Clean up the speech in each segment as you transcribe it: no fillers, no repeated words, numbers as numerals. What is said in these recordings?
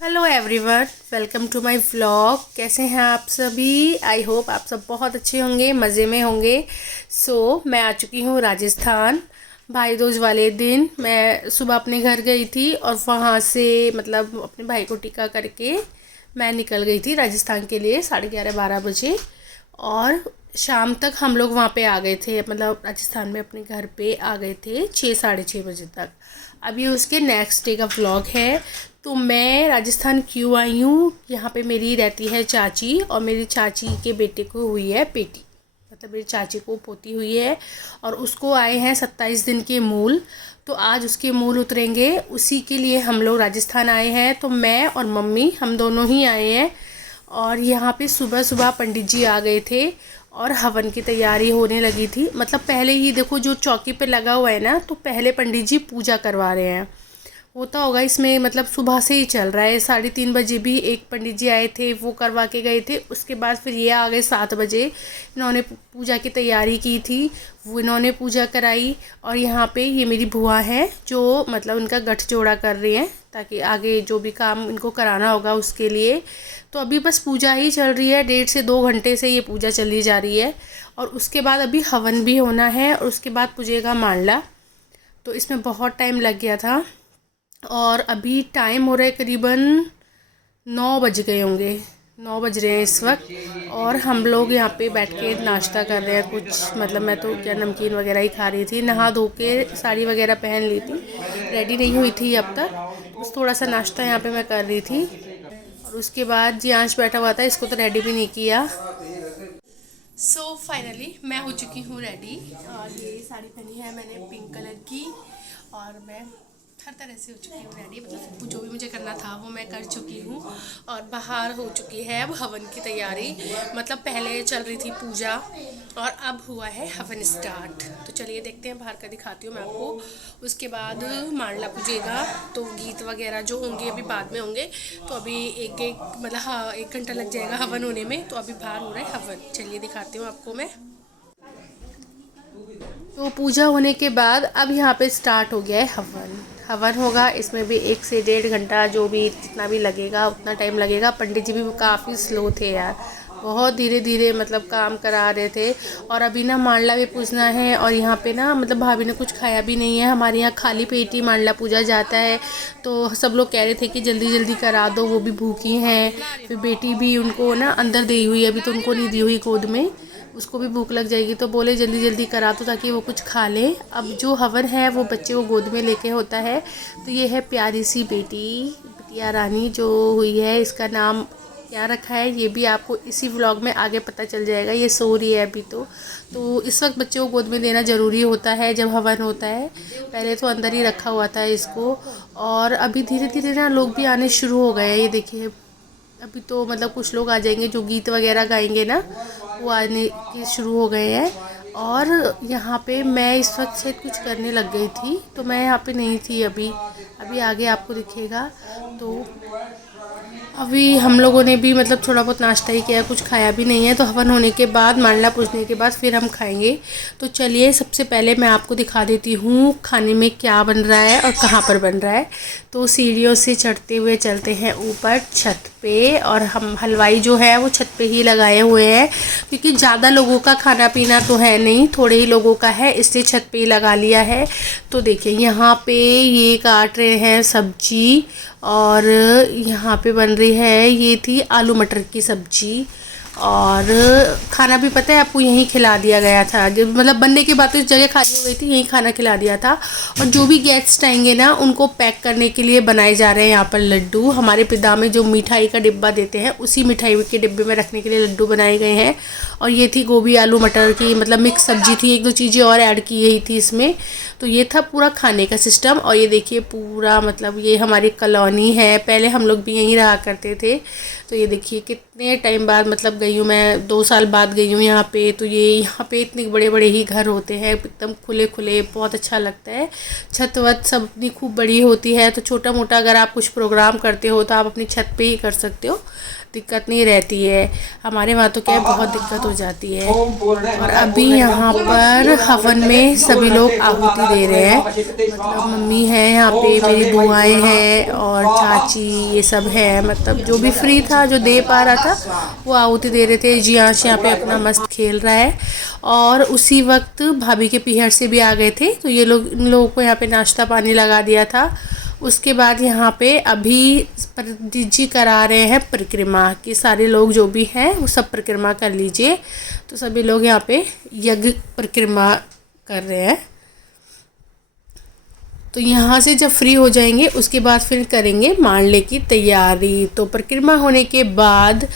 Hello everyone, welcome to my vlog. कैसे हैं आप सभी? आई होप आप सब बहुत अच्छे होंगे, मज़े में होंगे। मैं आ चुकी हूँ राजस्थान। भाई दूज वाले दिन मैं सुबह अपने घर गई थी और वहाँ से मतलब अपने भाई को टिक्का करके मैं निकल गई थी राजस्थान के लिए 11:30-12 बजे। और शाम तक हम लोग वहाँ पे आ गए थे, मतलब राजस्थान में अपने घर पे आ गए थे 6-6:30 बजे तक। अभी उसके नेक्स्ट डे का व्लॉग है। तो मैं राजस्थान क्यों आई हूँ, यहाँ पे मेरी रहती है चाची और मेरी चाची के बेटे को हुई है बेटी, मतलब मेरी चाची को पोती हुई है और उसको आए हैं 27 दिन के मूल। तो आज उसके मूल उतरेंगे, उसी के लिए हम लोग राजस्थान आए हैं। तो मैं और मम्मी हम दोनों ही आए हैं। और यहाँ पे सुबह सुबह पंडित जी आ गए थे और हवन की तैयारी होने लगी थी। मतलब पहले ही देखो जो चौकी पे लगा हुआ है ना, तो पहले पंडित जी पूजा करवा रहे हैं। होता होगा इसमें, मतलब सुबह से ही चल रहा है। 3:30 बजे भी एक पंडित जी आए थे, वो करवा के गए थे। उसके बाद फिर ये आ गए 7 बजे। इन्होंने पूजा की तैयारी की थी, वो इन्होंने पूजा कराई। और यहाँ पे ये मेरी बुआ है जो मतलब उनका गठजोड़ा कर रही हैं, ताकि आगे जो भी काम इनको कराना होगा उसके लिए। तो अभी बस पूजा ही चल रही है, 1.5 से 2 घंटे से ये पूजा चली जा रही है। और उसके बाद अभी हवन भी होना है और उसके बाद पूजेगा मांडला। तो इसमें बहुत टाइम लग गया था। और अभी टाइम हो रहा है करीबन 9 बज गए होंगे, 9 बज रहे हैं इस वक्त। और हम लोग यहाँ पे बैठ के नाश्ता कर रहे हैं कुछ, मतलब मैं तो क्या नमकीन वगैरह ही खा रही थी। नहा धो के साड़ी वगैरह पहन ली थी, रेडी नहीं हुई थी अब तक, बस थोड़ा सा नाश्ता यहाँ पे मैं कर रही थी। और उसके बाद जियांश बैठा हुआ था, इसको तो रेडी भी नहीं किया। फाइनली मैं हो चुकी हूँ रेडी। और ये साड़ी पहनी है मैंने पिंक कलर की, और मैं हर तरह से हो चुकी हूँ रेडी। मतलब जो भी मुझे करना था वो मैं कर चुकी हूँ। और बाहर हो चुकी है अब हवन की तैयारी। मतलब पहले चल रही थी पूजा और अब हुआ है हवन स्टार्ट। तो चलिए देखते हैं, बाहर का दिखाती हूँ मैं आपको। उसके बाद मांडला पूजेगा, तो गीत वगैरह जो होंगे अभी बाद में होंगे। तो अभी एक मतलब हाँ 1 घंटा लग जाएगा हवन होने में। तो अभी बाहर हो रहा है हवन, चलिए दिखाती हूँ आपको मैं। तो पूजा होने के बाद अब यहाँ पे स्टार्ट हो गया है हवन। हवन होगा, इसमें भी 1 से 1.5 घंटा जो भी जितना भी लगेगा उतना टाइम लगेगा। पंडित जी भी काफ़ी स्लो थे यार, बहुत धीरे धीरे मतलब काम करा रहे थे। और अभी ना मांडला भी पूजना है और यहाँ पे ना मतलब भाभी ने कुछ खाया भी नहीं है। हमारे यहाँ खाली पेट ही मांडला पूजा जाता है। तो सब लोग कह रहे थे कि जल्दी जल्दी करा दो, वो भी भूखी हैं। फिर बेटी भी उनको ना अंदर दी हुई है, अभी तो उनको नहीं दी हुई गोद में, उसको भी भूख लग जाएगी। तो बोले जल्दी जल्दी करा दो ताकि वो कुछ खा ले। अब जो हवन है वो बच्चे को गोद में लेके होता है। तो ये है प्यारी सी बेटी, बिटिया रानी जो हुई है। इसका नाम क्या रखा है ये भी आपको इसी व्लॉग में आगे पता चल जाएगा। ये सो रही है अभी तो इस वक्त बच्चे को गोद में देना ज़रूरी होता है जब हवन होता है। पहले तो अंदर ही रखा हुआ था इसको। और अभी धीरे धीरे ना लोग भी आने शुरू हो गए हैं, ये देखिए। अभी तो मतलब कुछ लोग आ जाएंगे जो गीत वगैरह गाएंगे ना, वो आने के शुरू हो गए हैं। और यहाँ पे मैं इस वक्त शायद कुछ करने लग गई थी, तो मैं यहाँ पे नहीं थी अभी। अभी आगे आपको दिखेगा। तो अभी हम लोगों ने भी मतलब थोड़ा बहुत नाश्ता ही किया, कुछ खाया भी नहीं है। तो हवन होने के बाद मांडला पूजने के बाद फिर हम खाएंगे। तो चलिए सबसे पहले मैं आपको दिखा देती हूँ खाने में क्या बन रहा है और कहाँ पर बन रहा है। तो सीढ़ियों से चढ़ते हुए चलते हैं ऊपर छत पे, और हम हलवाई जो है वो छत पे ही लगाए हुए हैं, क्योंकि ज़्यादा लोगों का खाना पीना तो है नहीं, थोड़े ही लोगों का है, इसलिए छत पे ही लगा लिया है। तो देखिए यहाँ पे ये काट रहे हैं सब्जी, और यहाँ पे बन रही है, ये थी आलू मटर की सब्जी। और खाना भी पता है आपको यहीं खिला दिया गया था, जब मतलब बनने के बाद तो इस जगह खाली हो गई थी, यहीं खाना खिला दिया था। और जो भी गेस्ट आएंगे ना उनको पैक करने के लिए बनाए जा रहे हैं यहाँ पर लड्डू। हमारे पिदा में जो मिठाई का डिब्बा देते हैं उसी मिठाई के डिब्बे में रखने के लिए लड्डू बनाए गए हैं। और ये थी गोभी आलू मटर की मतलब मिक्स सब्जी थी, 1-2 चीज़ें और ऐड की गई थी इसमें। तो ये था पूरा खाने का सिस्टम। और ये देखिए पूरा मतलब ये हमारी कॉलोनी है, पहले हम लोग भी यहीं रहा करते थे। तो ये देखिए कितने टाइम बाद मतलब गई हूँ मैं, 2 साल बाद गई हूँ यहाँ पे। तो ये यहाँ पे इतने बड़े बड़े ही घर होते हैं, एकदम खुले खुले, बहुत अच्छा लगता है। छत वत सब इतनी खूब बड़ी होती है, तो छोटा मोटा अगर आप कुछ प्रोग्राम करते हो तो आप अपनी छत पे ही कर सकते हो। दिक्कत नहीं रहती है। हमारे वहाँ तो क्या है, बहुत दिक्कत हो जाती है। और अभी यहाँ पर हवन में सभी लोग आहुति दे रहे हैं, मतलब मम्मी है यहाँ पे, मेरी बुआएं हैं और चाची, ये सब है। मतलब जो भी फ्री था, जो दे पा रहा था, वो आहुति दे रहे थे। जियांश यहाँ पे अपना मस्त खेल रहा है। और उसी वक्त भाभी के पीहर से भी आ गए थे, तो ये लोग, इन लोगों को यहाँ पे नाश्ता पानी लगा दिया था। उसके बाद यहाँ पे अभी पंडित जी करा रहे हैं परिक्रमा, कि सारे लोग जो भी हैं वो सब परिक्रमा कर लीजिए। तो सभी लोग यहाँ पे यज्ञ परिक्रमा कर रहे हैं। तो यहाँ से जब फ्री हो जाएंगे उसके बाद फिर करेंगे मांडले की तैयारी। तो परिक्रमा होने के बाद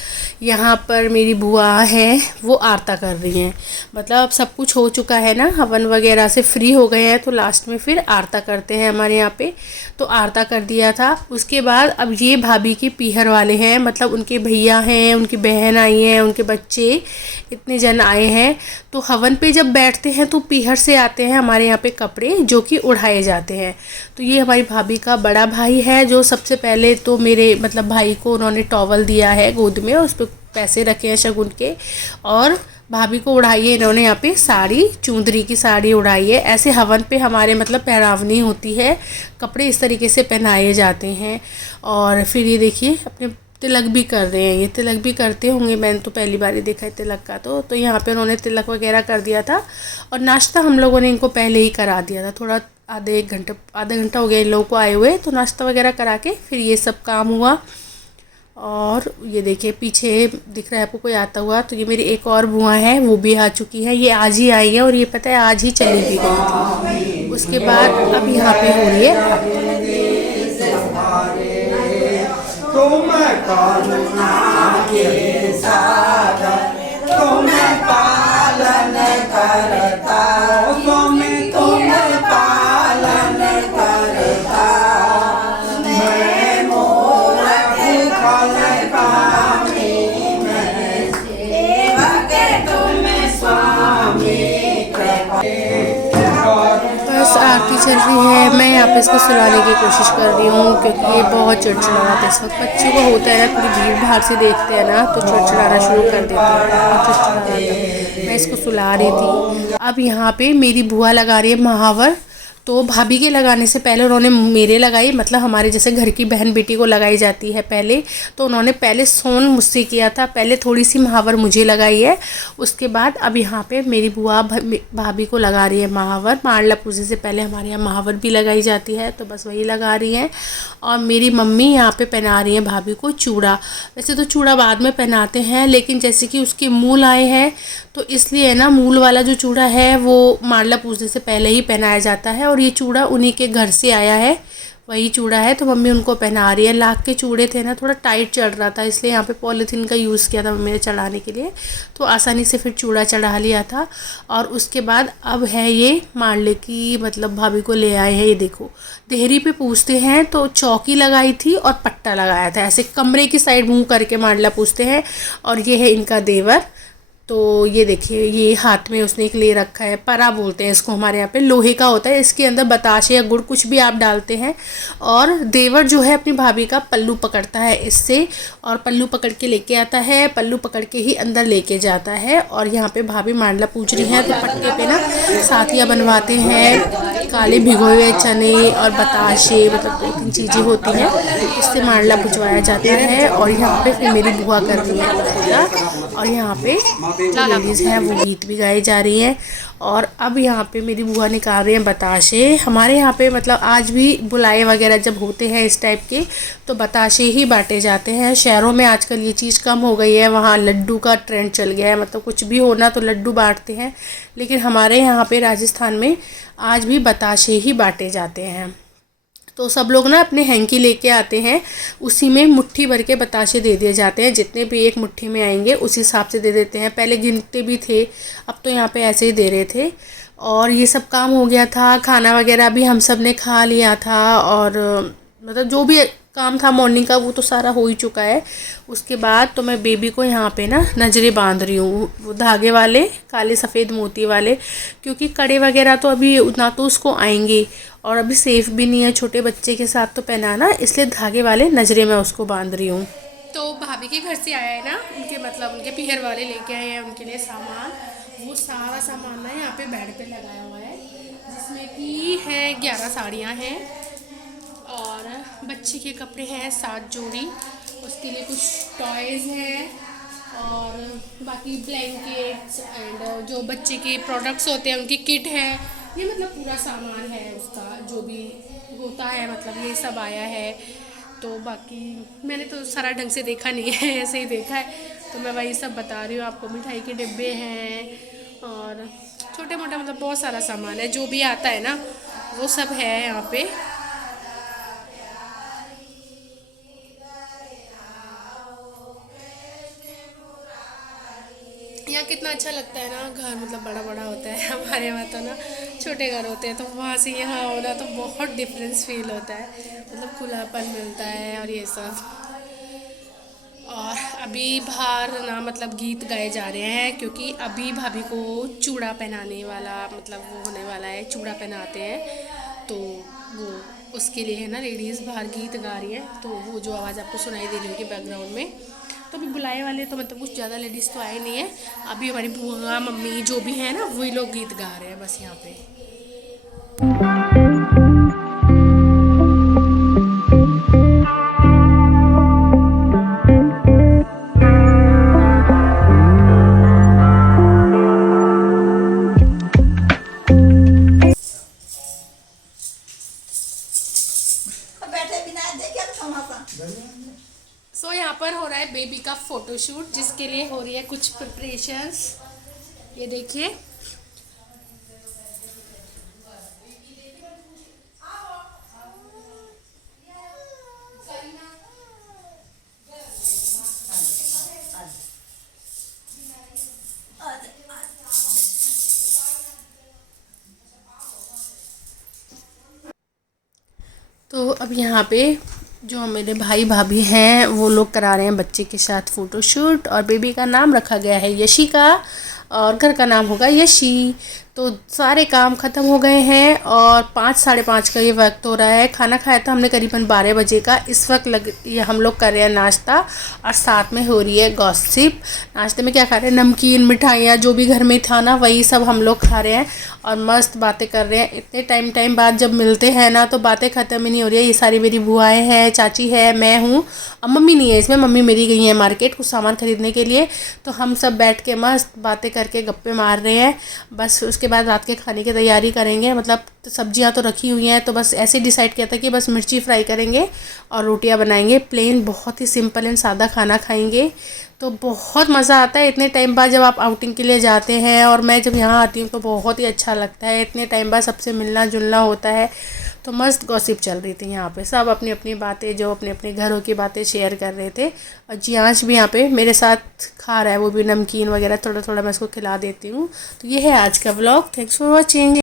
यहाँ पर मेरी बुआ है, वो आरता कर रही हैं। मतलब अब सब कुछ हो चुका है ना, हवन वगैरह से फ्री हो गए हैं, तो लास्ट में फिर आरता करते हैं हमारे यहाँ पे। तो आरता कर दिया था। उसके बाद अब ये भाभी के पीहर वाले हैं, मतलब उनके भैया हैं, उनकी बहन आई हैं, उनके बच्चे, इतने जन आए हैं। तो हवन पे जब बैठते हैं तो पीहर से आते हैं हमारे यहाँ पे कपड़े, जो कि उड़ाए जाते हैं। तो ये हमारी भाभी का बड़ा भाई है, जो सबसे पहले तो मेरे मतलब भाई को उन्होंने टॉवल दिया है गोद में, उस पर पैसे रखे हैं शगुन के। और भाभी को उड़ाई है इन्होंने यहाँ पे साड़ी, चुंदरी की साड़ी उड़ाई है। ऐसे हवन पे हमारे मतलब पहरावनी होती है, कपड़े इस तरीके से पहनाए जाते हैं। और फिर ये देखिए अपने तिलक भी कर रहे हैं, ये तिलक भी करते होंगे, मैंने तो पहली बार ही देखा है तिलक का। तो यहाँ पे उन्होंने तिलक वगैरह कर दिया था। और नाश्ता हम लोगों ने इनको पहले ही करा दिया था, थोड़ा आधा घंटा हो गया इन लोगों को आए हुए। तो नाश्ता वगैरह करा के फिर ये सब काम हुआ। और ये देखिए पीछे दिख रहा है आपको कोई आता हुआ, तो ये मेरी एक और बुआ है, वो भी आ चुकी है। ये आज ही आई है और ये पता है आज ही चली भी गई थी। उसके बाद अब यहाँ पे हो रही है तुम करुणा के सागर, तुम पालन करता, तुम पालन करता, मैं मूरख फल पामी, मैं सेवक तुम स्वामी कृपा। बस आरती चल रही है, मैं यहाँ पे इसको सुलाने की कोशिश कर रही हूँ, क्योंकि ये बहुत चिड़चिड़ाता है इस वक्त। बच्चों को होता है ना, थोड़ी भीड़ भाड़ से देखते हैं ना तो चिड़चिड़ाना शुरू कर देते हैं, बहुत चिड़चिड़ाता है। मैं इसको सुला रही थी। अब यहाँ पे मेरी बुआ लगा रही है महावर। तो भाभी के लगाने से पहले उन्होंने मेरे लगाई, मतलब हमारे जैसे घर की बहन बेटी को लगाई जाती है पहले, तो उन्होंने पहले सोन मुझसे किया था, पहले थोड़ी सी महावर मुझे लगाई है। उसके बाद अब यहाँ पे मेरी बुआ भाभी को लगा रही है महावर। मांडला पूजे से पहले हमारे यहाँ महावर भी लगाई जाती है, तो बस वही लगा रही हैं। और मेरी मम्मी यहाँ पे पहना रही है भाभी को चूड़ा। वैसे तो चूड़ा बाद में पहनाते हैं, लेकिन जैसे कि उसके मूल आए हैं तो इसलिए ना मूल वाला जो चूड़ा है वो मांडला पूजने से पहले ही पहनाया जाता है। और ये चूड़ा उन्हीं के घर से आया है, वही चूड़ा है, तो मम्मी उनको पहना रही है। लाख के चूड़े थे ना, थोड़ा टाइट चढ़ रहा था, इसलिए यहाँ पे पॉलीथीन का यूज़ किया था मम्मी ने चढ़ाने के लिए, तो आसानी से फिर चूड़ा चढ़ा लिया था। और उसके बाद अब है ये मांडले की, मतलब भाभी को ले आए हैं। ये देखो देहरी पे पूछते हैं तो चौकी लगाई थी और पट्टा लगाया था, ऐसे कमरे की साइड मुँह करके मांडला पूछते हैं। और ये है इनका देवर। तो ये देखिए ये हाथ में उसने एक ले रखा है, परा बोलते हैं इसको हमारे यहाँ पे, लोहे का होता है। इसके अंदर बताशे या गुड़ कुछ भी आप डालते हैं। और देवर जो है अपनी भाभी का पल्लू पकड़ता है इससे, और पल्लू पकड़ के लेके आता है, पल्लू पकड़ के ही अंदर लेके जाता है। और यहाँ पे भाभी मांडला पूछ रही हैं, तो पट्टे पे ना साथियाँ बनवाते हैं, काले भिगोए हुए चने और बताशे, मतलब 2-3 चीज़ें होती हैं, इससे मांडला पुजवाया जाता है। और यहाँ पे फिर मेरी बुआ कर रही है पूजा, और यहाँ पे लेडीज़ हैं वो गीत भी गाई जा रही हैं। और अब यहाँ पे मेरी बुआ निकाल रही हैं बताशे। हमारे यहाँ पे मतलब आज भी बुलाए वगैरह जब होते हैं इस टाइप के, तो बताशे ही बांटे जाते हैं। शहरों में आजकल ये चीज़ कम हो गई है, वहाँ लड्डू का ट्रेंड चल गया है, मतलब कुछ भी होना तो लड्डू बांटते हैं। लेकिन हमारे यहाँ पे राजस्थान में आज भी बताशे ही बांटे जाते हैं। तो सब लोग ना अपने हैंकी लेके आते हैं, उसी में मुट्ठी भर के बताशे दे दिए जाते हैं, जितने भी एक मुट्ठी में आएंगे उस हिसाब से दे देते हैं। पहले गिनते भी थे, अब तो यहाँ पे ऐसे ही दे रहे थे। और ये सब काम हो गया था, खाना वगैरह भी हम सब ने खा लिया था, और मतलब जो भी काम था मॉर्निंग का वो तो सारा हो ही चुका है। उसके बाद तो मैं बेबी को यहाँ पे ना नजरें बांध रही हूँ, वो धागे वाले, काले सफ़ेद मोती वाले, क्योंकि कड़े वगैरह तो अभी ना तो उसको आएंगे, और अभी सेफ़ भी नहीं है छोटे बच्चे के साथ तो पहनाना, इसलिए धागे वाले नजरें मैं उसको बांध रही हूँ। तो भाभी भाभी के घर से आया है ना, उनके मतलब उनके पीहर वाले लेके आए हैं उनके लिए सामान। वो सारा सामान ना यहाँ पे बेड पे लगाया हुआ है, जिसमें कि है 11 साड़ियाँ हैं और बच्चे के कपड़े हैं 7 जोड़ी, उसके लिए कुछ टॉयज़ हैं और बाकी ब्लैंकेट्स एंड जो बच्चे के प्रोडक्ट्स होते हैं उनकी किट है। ये मतलब पूरा सामान है उसका जो भी होता है, मतलब ये सब आया है। तो बाकी मैंने तो सारा ढंग से देखा नहीं है, ऐसे ही देखा है, तो मैं वही सब बता रही हूँ आपको। मिठाई के डिब्बे हैं और छोटे मोटे मतलब बहुत सारा सामान है, जो भी आता है ना वो सब है यहाँ पे। यहाँ कितना अच्छा लगता है ना, घर मतलब बड़ा बड़ा होता है। हमारे वहाँ तो ना छोटे घर होते हैं, तो वहाँ से यहाँ होना तो बहुत डिफरेंस फील होता है, मतलब खुलापन मिलता है और ये सब। और अभी बाहर ना मतलब गीत गाए जा रहे हैं, क्योंकि अभी भाभी को चूड़ा पहनाने वाला मतलब वो होने वाला है, चूड़ा पहनाते हैं तो वो उसके लिए है ना लेडीज़ बाहर गीत गा रही है। तो वो जो आवाज़ आपको सुनाई दे रही होगी बैकग्राउंड में, तो अभी बुलाए वाले तो मतलब कुछ ज़्यादा लेडीज़ तो आए नहीं है। अभी हमारी बुआ मम्मी जो भी है ना वही लोग गीत गा रहे हैं बस यहाँ पे। बैठे बिना देखे तमाशा। सो यहाँ पर हो रहा है बेबी का फोटोशूट, जिसके लिए हो रही है कुछ प्रिपरेशंस। ये देखिए तो अब यहाँ पे जो मेरे भाई भाभी हैं वो लोग करा रहे हैं बच्चे के साथ फ़ोटोशूट, और बेबी का नाम रखा गया है यशिका और घर का नाम होगा यशी। तो सारे काम ख़त्म हो गए हैं और 5 साढ़े 5 का ये वक्त हो रहा है। खाना खाया था हमने करीबन 12 बजे का। इस वक्त ये हम लोग कर रहे हैं नाश्ता और साथ में हो रही है गॉसिप। नाश्ते में क्या खा रहे हैं, नमकीन मिठाइयाँ जो भी घर में था ना वही सब हम लोग खा रहे हैं और मस्त बातें कर रहे हैं। इतने टाइम बाद जब मिलते हैं ना तो बातें ख़त्म ही नहीं हो रही है। ये सारी मेरी बुआएँ हैं, चाची है, मैं हूँ और मम्मी नहीं है इसमें। मम्मी मेरी गई है मार्केट कुछ सामान ख़रीदने के लिए। तो हम सब बैठ के मस्त बातें करके गप्पे मार रहे हैं। बस उसके बाद रात के खाने की तैयारी करेंगे। मतलब सब्जियां तो रखी हुई हैं, तो बस ऐसे डिसाइड किया था कि बस मिर्ची फ्राई करेंगे और रोटियां बनाएंगे। प्लेन बहुत ही सिंपल एंड सादा खाना खाएंगे। तो बहुत मज़ा आता है इतने टाइम बाद जब आप आउटिंग के लिए जाते हैं, और मैं जब यहाँ आती हूँ तो बहुत ही अच्छा लगता है। इतने टाइम बाद सबसे मिलना जुलना होता है। तो मस्त गॉसिप चल रही थी यहाँ पे, सब अपनी अपनी बातें जो अपने अपने घरों की बातें शेयर कर रहे थे। और जियांश भी यहाँ पे मेरे साथ खा रहा है, वो भी नमकीन वगैरह थोड़ा थोड़ा मैं उसको खिला देती हूँ। तो ये है आज का व्लॉग। Thanks for watching.